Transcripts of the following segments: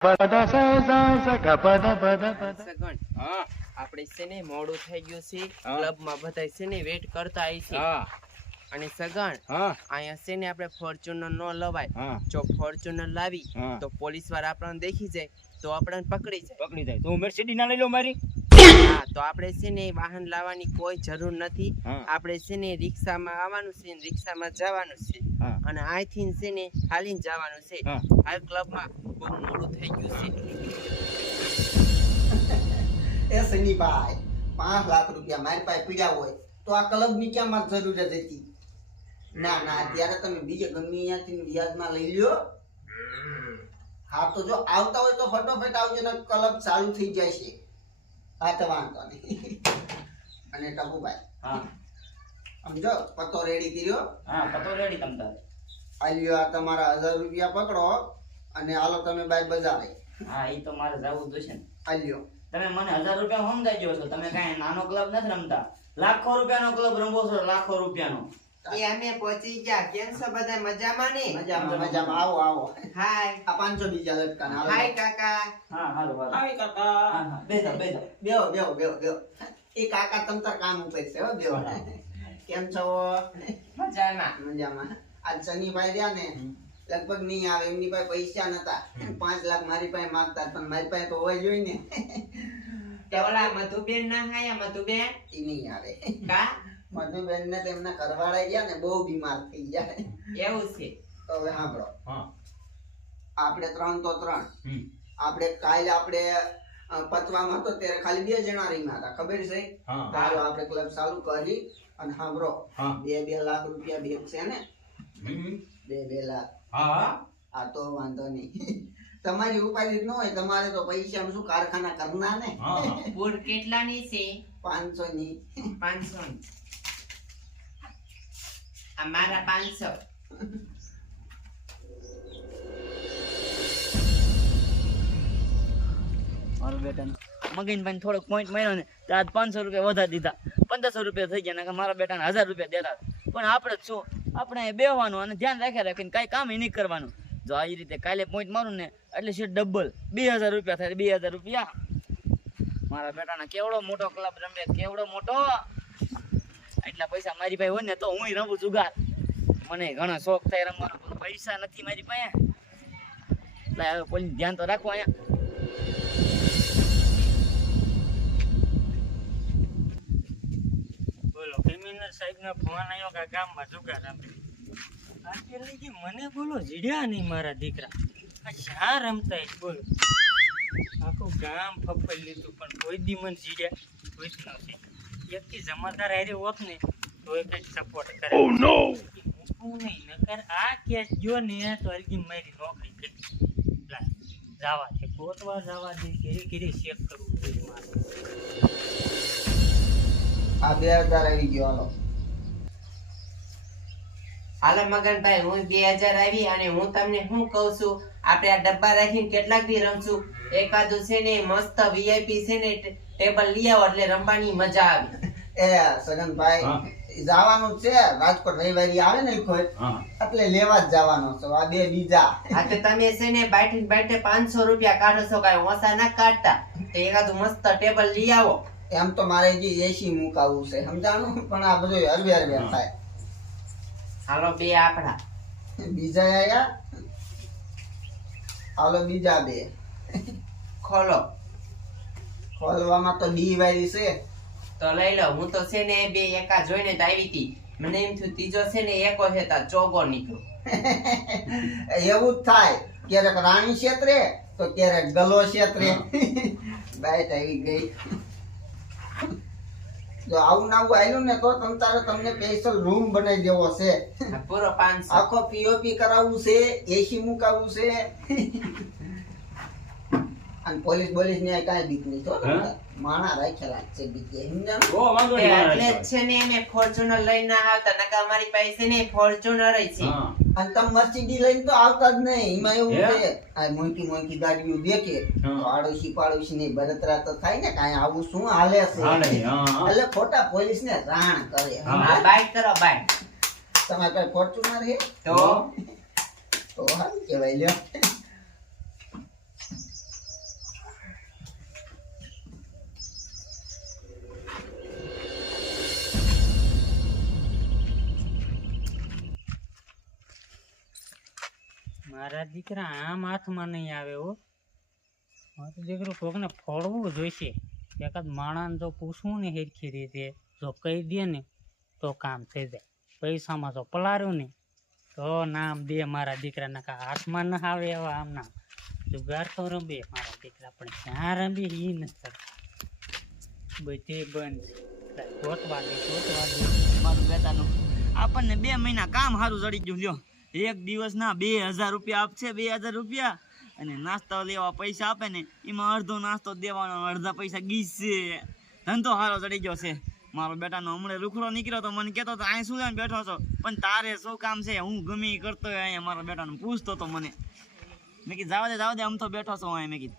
આપણે છે ને મોડું થઈ ગયું છે, ક્લબ માં બધા છે ને વેટ કરતા આવી છે. અને સગણ અહીંયા છે ને આપણે ફોર્ચ્યુનર નો લવાય. જો ફોર્ચ્યુનર લાવી તો પોલીસ વાળા આપણને દેખી જાય તો આપણને પકડી જાય. તો હું મર્સિડીઝ ના લઈ લઉં મારી. હા, તો આપણે છે ને વાહન લાવવાની કોઈ જરૂર નથી. આપણે છે ને રિક્ષામાં આવવાનું છે ને રિક્ષામાં જવાનું છે અને અહીંથી છે ને હાલીને જવાનું છે. હાલ ક્લબમાં બહુ મોડું થઈ ગયું છે. એ સનીભાઈ 5 લાખ રૂપિયા મારી પાસે પીડ્યા હોય તો આ ક્લબ ની ક્યાં માર જરૂરત હતી? ના અત્યારે તમે બીજે ગમે અહીંયાથી વ્યાજમાં લઈ લ્યો. હા, તો જો આવતા હોય તો ફટોફટ આવજો ને ક્લબ ચાલુ થઈ જાય છે. હા, તો વાંધો નહીં. અને ટબુભાઈ, સમજો પતો રેડી કર્યો? હા, પતો રેડી તમ તારે. આ લ્યો, આ તમારા 1000 રૂપિયા પકડો અને હાલો તમે બાય બજારે. હા, ઈ તો મારે જવું જોશે ને. આ લ્યો. તમે મને 1000 રૂપિયા સમજાઈ ગયો છો. તમે કાંઈ નાનો ક્લબ નથી રમતા. લાખો રૂપિયાનો ક્લબ રમો છો, લાખો રૂપિયાનો. એ અમે પહોંચી ગયા. કેમ છો બધા? મજામાં ને? મજામાં. આવો. હાય. આ 500 બીજા લટકાના. હાય કાકા. હા, હાલો. હાય કાકા. હા, બેસો. બેહો. એ કાકા તમ તાર કામ ઉપર છે હો. બેહો. કેમ છો? મજામાં. આજ શનિભાઈ રહ્યા ને લગભગ નહીં આવે. એમની પાસે પૈસા નતા. 5 લાખ મારી પાસે માંગતા, પણ મારી પાસે તો હોય જોઈ ને. ઓલા મધુબેન ના હાયા? મધુબેન એ નહીં આવે. કા? મધુબેન ને તેમના ઘરવાળા ગયા ને બહુ બીમાર થઈ ગયા. એવું છે? તો હવે સાંભળો. આપણે 3 તો 3. આપણે કાલે આપણે પતવામાં હતો ત્યારે ખાલી 2 જણા રહીમાં હતા. ખબર છે? તારો આપણે ક્લબ ચાલુ કરી અને સાંભળો 2 લાખ રૂપિયા ભેગ છે ને. 2 લાખ. આ તો વાંધો નહીં. તમારી ઉપાધિ ન હોય. તમારે તો પૈસા શું કારખાના કરના ને. બોર કેટલાની છે? 500 ની. 500 ની. અમારા 500. મારું બેટા મગીન ભાઈ થોડોક પોઈન્ટ માર્યો ને તો આજ 500 રૂપિયા વધારી દીધા. 1500 રૂપિયા થઈ ગયા. મારા બેટાને 1000 રૂપિયા દેતા. પણ આપણે શું, આપણે બેહવાનું અને ધ્યાન રાખીને કઈ કામ નહીં કરવાનું. જો આ રીતે કાલે પોઈન્ટ મારું ને એટલે છે ડબલ 2000 રૂપિયા થાય. 2000 રૂપિયા મારા બેટાના કેવડો મોટો ક્લબ રમે, કેવડો મોટો. એટલા પૈસા મારી પાસે હોય ને તો હું રમું જુગાર. મને ઘણો શોખ થાય રમવાનો, પણ પૈસા નથી મારી પાસે. એટલે હવે કોઈ ધ્યાન તો રાખો અહીંયા. બોલો, ક્રિમિનલ સાહેબનો ફોન આવ્યો કે ગામમાં જુગાર રમે. અત્યારે જે મને બોલો જીડ્યા નહીં મારા દીકરા. આ શા રમતા બોલો? આખું ગામ ફફલ લીધું પણ કોઈ દી મને જીડ્યા કોઈ જ નથી. એકથી જમાદાર હારે હોત ને તો એ કંઈક સપોર્ટ કરે. હું નહીં નકર આ કેસ જો ને તો હલકી મારી નોકરી કરી જવા દે, ગોતવા જવા દે, કેરી ચેક કરવું જોઈએ મારે. આ 2000 આવી ગયો. હાલો મગનભાઈ, હું 2000 આવી અને હું તમને શું કહું છું, આપણે આ ડબ્બા રાખીને કેટલાક દી રમશું. એકાદું છે ને મસ્ત વીઆઈપી છે ને ટેબલ લઈ આવો એટલે રમવાની મજા આવે. એ સગનભાઈ, જવાનું છે રાજકોટ. રવિવારી આવે ને એટલે લેવા જ જવાનો છે. આ 2 બીજા. હા, તો તમે છે ને બાઈટે 500 રૂપિયા કાઢો છો, કાંઈ ઓછા ના કાઢતા. તો એકાદું મસ્ત ટેબલ લઈ આવો. એમ તો મારે જે એસી મુકાવું છે, સમજાણું? પણ આ બધું હરવે થાય. હાલો 2 આપડા બીજા આયા. હાલો બીજા 2 ખોલો. ખોલવામાં તો ડી વાળી છે. તો લઈ લો. હું તો છે ને 2 એકા જોઈને જ આવી હતી. મને એમ થયું ત્રીજો છે ને એકો છે તા ચોગો નીકળ્યો. એવું જ થાય. ક્યારેક રાણી ક્ષેત્રે તો ક્યારેક ગલો ક્ષેત્રે. બાઈટ આવી ગઈ. જો આવું ના આવ્યું ને તો તમને સ્પેશિયલ રૂમ બનાવી દેવો છે. પૂરો 500. આખો પીઓપી કરાવવું છે, એસી મુકાવવું છે. અને પોલીસ ને કાંઈ બીક નહીં. તો માણા રાખેલા છે બીકે. એટલે જ છે ને અમે ફોર્ચ્યુનર લઈને આવતા. નકા અમારી પાસે ને ફોર્ચ્યુનર જ છે. અને તમે મર્સિડીઝ લઈને તો આવતા જ નહીં. એમાં એવું છે આ મોંઘી ગાડીઓ દેખે તો આડોશી ને બળતરા તો થાય ને. કાંઈ આવું શું હાલે છે એટલે ખોટા પોલીસ ને રાણ કરે. બાઈટ કરો બાઈટ. તમારે કઈ ફોર્ચ્યુનર છે તો સારું કહેવાય. લ્યો મારા દીકરા આમ હાથમાં નહીં આવે હો. મારો દીકરો કોકને ફોડવું જોઈશે. એકાદ માણસને જો પૂછવું ને હેરખી રીતે જો કહી દે ને તો કામ થઈ જાય. પૈસામાં જો પલાર્યું ને તો નામ દે મારા દીકરાના કા હાથમાં ન આવે એવા આમ નામ જુગાર તો રમે મારા દીકરા, પણ ક્યાં રમે એ નથી. બધે બંધ ગોતવા દે મારું બેટાનું આપણને 2 મહિના કામ સારું જડી ગયું. લ્યો, એક દિવસના 2000 રૂપિયા આપશે. 2000 રૂપિયા અને નાસ્તા લેવા પૈસા આપે ને એમાં અડધો નાસ્તો દેવાનો, અડધા પૈસા ગીસશે. ધંધો સારો ચડી ગયો છે મારો બેટાનો. હમણાં રૂખડો નીકળ્યો તો મને કહેતો હતો અહીં શું લઈને બેઠો છો, પણ તારે શું કામ છે? હું ગમે એ કરતો હોય અહીંયા. મારા બેટાનું પૂછતો હતો મને. મેં કીધું જાવા દે આમ તો બેઠો છો અહીં. મેં કીધું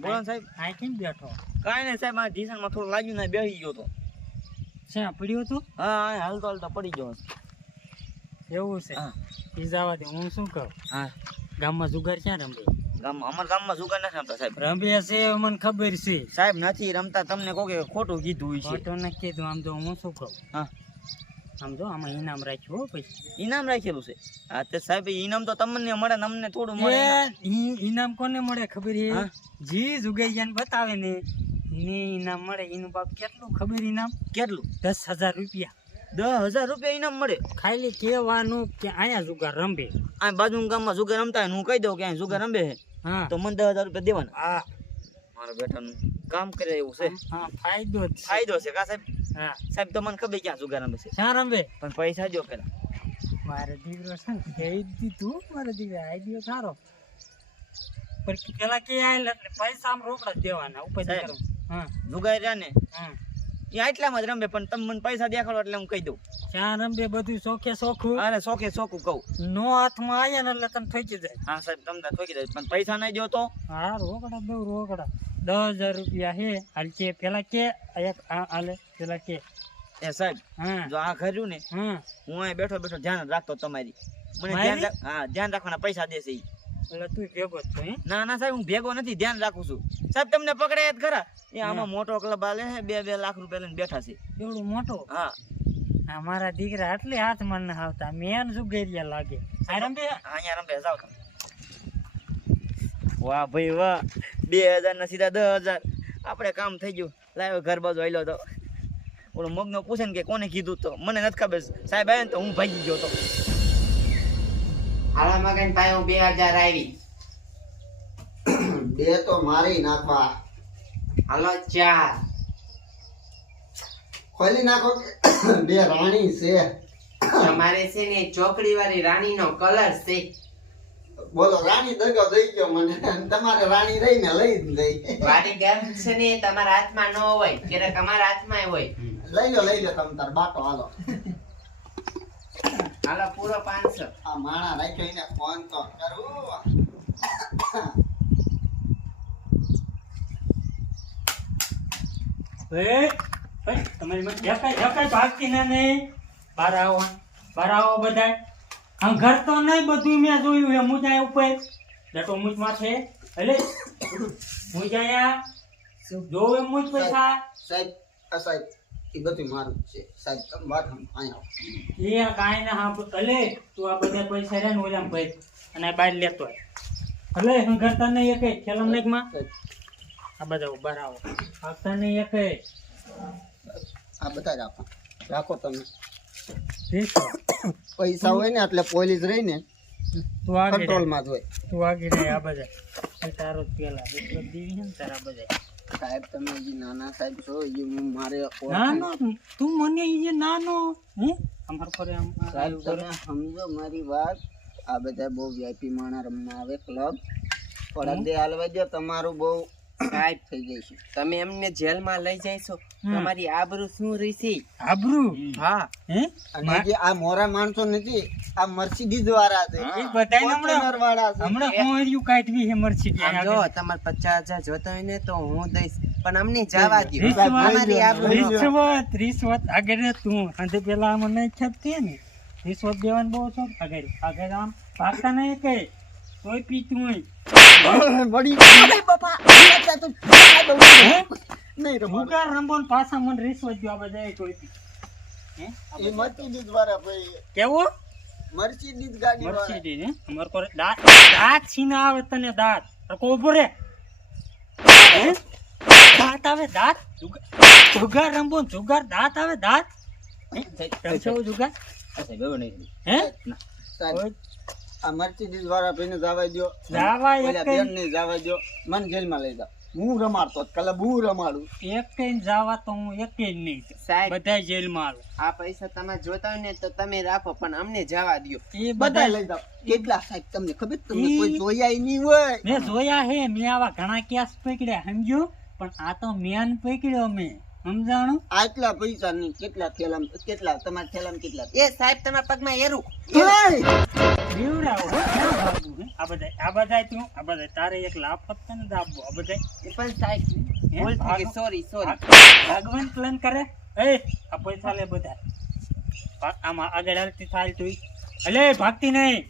બોલો ને સાહેબ. આ કેમ બેઠો? કાંઈ નહીં સાહેબ, આ ઢીસણમાં થોડું લાગ્યું ને બેસી ગયો તો. શા પડ્યો તું? હા, હાલતો હાલતો પડી ગયો. એવું છે? હા. ઈ જવા દે, હું શું કહું, હા, ગામમાં જુગાર ક્યાં રમે? અમારા ગામમાં જુગાર નથી રમતા સાહેબ. રમે છે મને ખબર છે. સાહેબ નથી રમતા. તમને કહો કે ખોટું કીધું હોય છે. ખોટું નથી કીધું. આમ જો હું શું કહું, હા, આમ જો આમાં ઇનામ રાખ્યું હો પછી. ઇનામ રાખેલું છે? હા તે સાહેબ ઇનામ તો તમને મળે ને અમને થોડું મળે. ઇનામ કોને મળે ખબર છે? હા? જી જુગારિયાને બતાવે ને એને ઇનામ મળે. એનું બાપ કેટલું ખબર? ઇનામ કેટલું? 10,000 રૂપિયા. 10,000 રૂપિયા ઇનામ મળે? ખાલી કહેવાનું કે અહીંયા જુગાર રમે. આ બાજુ ગામમાં જુગાર રમતા હોય ને હું કહી દઉં કે અહીં જુગાર રમે છે હા તો મને 10,000 રૂપિયા દેવાના. હા મારા બેટાનું કામ કરે એવું છે. હા, ફાયદો જ છે. ફાયદો છે કા સાહેબ? હા. સાહેબ તો મને ખબર ક્યાં જુગાર રમે છે, ક્યાં રમે? પણ પૈસા જો પેલા. મારો દીકરો છે ને કહી દીધું. મારો દીકરો આઈડિયો સારો, પણ પેલા કે આયેલ એટલે પૈસા આમ રોકડા જ દેવાના ઉપર સાહેબ. કરો. હા જુગાર રહ્યા ને હા. એ આટલામાં જ રમે, પણ તમે મને પૈસા દેખાડો એટલે હું કહી દઉં. ક્યાં રમે? બધું સોખે સોખું. અરે સોખે સોખું કહું. નો હાથમાં આયા ને એટલે તમે ઠોકી જાય. હા સાહેબ તમને ઠોકી દે, પણ પૈસા નહીં દો તો? હા, રોકડા દઉં રોકડા. 10,000 રૂપિયા હે. હાલ કે પેલા કે એક હાલે પેલા કે. એ સાહેબ હા જો આ ખર્યું ને હા. હું અહીં બેઠો બેઠો ધ્યાન રાખતો તમારી. મને મારી? હા ધ્યાન રાખવાના પૈસા દેશે ઈ. એટલે તું ભેગો જ છો હે? ના ના સાહેબ હું ભેગો નથી, ધ્યાન રાખું છું. સાહેબ તમને પકડાય જ ખરા. એ આમાં મોટો ક્લબ આલે છે, 2 લાખ રૂપિયા લઈને બેઠા છે. એવડું મોટો? હા હા, મારા દીકરા એટલે હાથમાં ન આવતા. મેન જુગારિયા લાગે. આ રમે? હા અહીંયા રમે જાવ તમે. વાહ ભાઈ વાહ, 2,000 ના સીધા 10,000. આપણે કામ થઈ ગયું. લાવ્યો ઘર બાજુ આયલો તો ઓલો મગનો પૂછે ને કે કોને કીધું, તો મને નથી ખબર. સાહેબ આવ્યા ને તો હું ભાગી ગયો તો. હાલા મગન ભાઈ હું 2000 આવી. 2 તો મારી નાખવા. હાલો 4. ખોલી નાખો કે 2 રાણી છે. તમારે છે ને ચોકડી વાળી રાણીનો કલર છે. બોલો રાણી દગો દઈ ગયો મને. તમારે રાણી રહીને લઈ જ લઈ. વાડી ગેમ છે ને તમારા હાથમાં ન હોય, ક્યારેક અમારા હાથમાં હોય. લઈ લો તમે તાર બાટો હાલો. હાલો પૂરો 500. આ માણા રાખ્યો એને ફોન તો કરું. તમારી મને દેખાય ભાગતી ના નહીં. બહાર આવો બધાય. આમ ઘર તો નહીં, બધું મેં જોયું હે. મુજાય ઉપર ડટો મુજ માથે એટલે મુજાયા જોવે મુજ પૈસા. સાહેબ આ સાહેબ એ બધું મારું જ છે સાહેબ. તમે વાત અહીંયા એ કાંઈ ના હા ભલે તું આ બધા પૈસા રે ને ઓલામ ભાઈ અને બહાર લેતો હોય ભલે હું ઘરતા નહીં એક ખેલમ નાખમાં આ બધા બહાર આવો ભાગતા નહીં એક આ બધા રાખો રાખો તમે. દેખો પૈસા હોય ને એટલે પોલીસ રહીને તું આગળ કંટ્રોલમાં જ હોય. તું આગળ રહે. આ બધા તારો જ પેલા દીકરો દીવી છે ને તારા બધા સાહેબ તમે હજી નાના સાહેબ છો. હજી હું મારે નાનો તું મને એ નાનો હે અમાર ફરે આમ સાહેબ તમે સમજો મારી વાત. આ બધા બહુ વીઆઈપી માણા રમવા આવે ક્લબ. થોડાક દે હાલવા દો, તમારું બહુ સાહેબ થઈ જાય છે. તમે એમને જેલમાં લઈ જઈશો તમારી આબરૂ શું રહેશે? આબરૂ? હા હે અને જે આ મોરા માણસો નથી, આ મર્સિડીઝ વાળા છે, એ બધાય ફોર્ચ્યુનર વાળા છે. હમણાં કોરિયું કાઢવી હે મરસી આમ જો તમારે 50,000 જોતા હોય ને તો હું દઈશ, પણ અમને જવા દો. રિશ્વત અમારી આબરૂ ન- રિશ્વત આગળ તું અને પેલા આમ નહીં ખેપતી ને રિશ્વત દેવાનું બહુ શોખ આગળ આમ ભાગતા નહીં કે કોઈ પીતું હોય વળી અરે બાપા આ તો નહીં રમો ભૂકા રંબોન પાછા મને રીસવત જો આ બધા કોઈ પી એ મર્સિડીઝ વાળા ભાઈ કેવો મર્સિડીઝ ગાડી વાળા મર્સિડીઝ હે અમાર કોરે દાંત છીના આવે તને દાંત રકો ઉભો રે હે? દાંત આવે દાંત જુગાર રંબોન જુગાર દાંત આવે દાંત તમે છો જુગાર હે સાહેબ આ મર્સિડીઝ વાળા ભાઈને જવા દો જાવા ઓલા એક બેન ને જવા દો મને જેલમાં લઈ જાઓ હું રમાડતો કલા હું રમાડું એક જાવા તો હું એક નહીં સાહેબ બધા જેલમાં આવે આ પૈસા તમે જોતા હોય ને તો તમે રાખો પણ અમને જવા દ્યો એ બધા બધા લઈ જાઓ કેટલા સાહેબ તમને ખબર તમને કોઈ જોયા નહીં હોય મેં જોયા હે મેં આવા ઘણા કેસ પકડ્યા સમજો પણ આ તો મેન પકડ્યો મેં સમજાણું આટલા પૈસા નહીં કેટલા તમારા થેલામાં કેટલા એ સાહેબ તમારા પગમાં એરું બીવડાવો હો, ક્યાં ભાગવું હે? આ બધા તું આ બધા તારે એક લાભ હતો ને દાબવો આ બધા એ પણ સાહેબ હે? ભૂલ થઈ ગઈ ભાગો. સોરી સોરી ભગવાન પ્લાન કરે એ આ પૈસા લે બધા આમાં આગળ હાલતી થાય તું અલે ભાગતી નહીં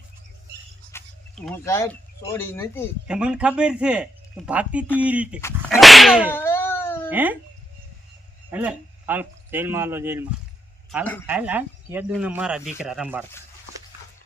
હું સાહેબ છોડી નથી તે મને ખબર છે તું ભાગતી તી ઈ રીતે હે એટલે હાલ જેલમાં હાલો જેલમાં હાલ હાલ હાલ કીધું ને મારા દીકરા રંબાડતા